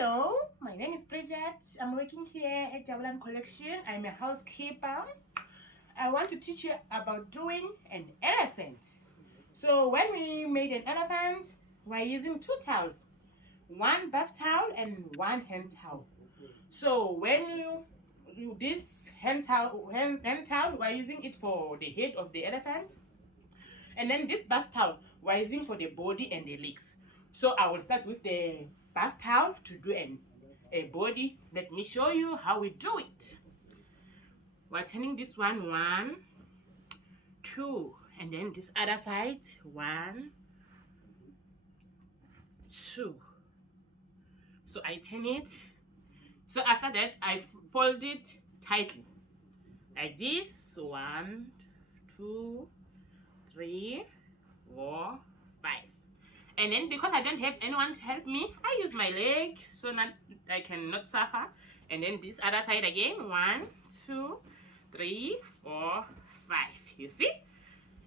Hello, my name is Bridget. I'm working here at Jabulani Collection. I'm a housekeeper. I want to teach you about doing an elephant. So when we made an elephant, we're using two towels, one bath towel and one hand towel. So when this hand towel, we're using it for the head of the elephant, and then this bath towel we're using for the body and the legs. So I will start with the bath towel to do a body. Let me show you how we do it. We're turning this one, two, and then this other side, 1, 2. So I turn it. So after that, I fold it tightly like this. 1, 2, 3, 4, 5. And then because I don't have anyone to help me, I use my leg so that I cannot suffer. And then this other side again, 1, 2, 3, 4, 5. You see?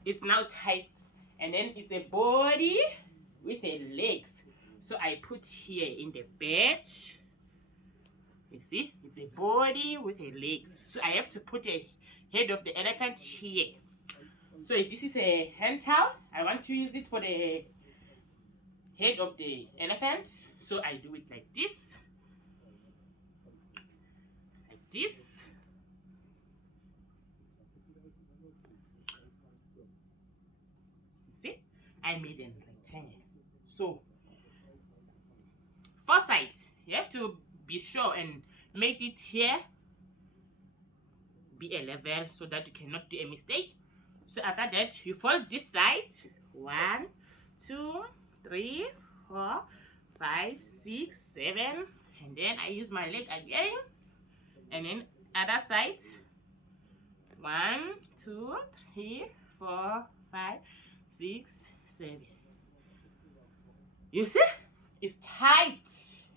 It's now tight. And then it's a body with a legs. So I put here in the bed. You see? It's a body with a legs. So I have to put a head of the elephant here. So this is a hand towel. I want to use it for the head of the elephant. So I do it like this. Like this. See? I made a rectangle. So, first side, you have to be sure and make it here be a level so that you cannot do a mistake. So after that, you fold this side. 1, 2, 3, 4, 5, 6, 7. And then I use my leg again. And then other side. 1, 2, 3, 4, 5, 6, 7. You see? It's tight.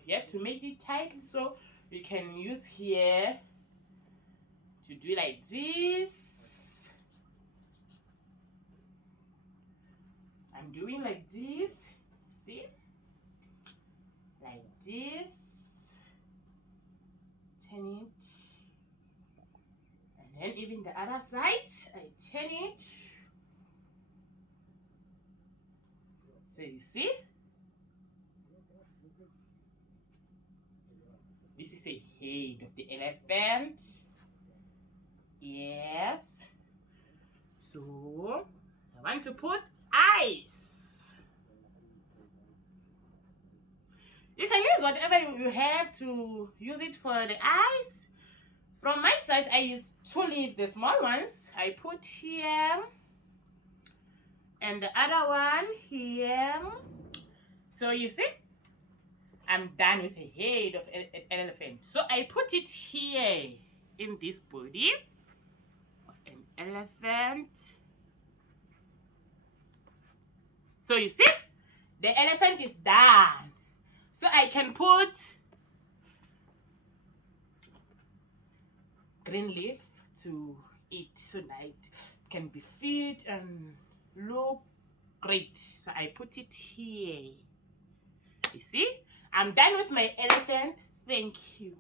You have to make it tight so we can use here to do like this. I'm doing like this. See? Like this. Turn it. And then even the other side, I turn it. So you see? This is a head of the elephant. Yes. So I want to put eyes. You can use whatever you have to use it for the eyes. From my side, I use 2 leaves, the small ones. I put here. And the other one here. So you see? I'm done with the head of an elephant. So I put it here in this body of an elephant. So you see, the elephant is done. So I can put green leaf to eat so that it can be fed and look great. So I put it here. You see? I'm done with my elephant. Thank you.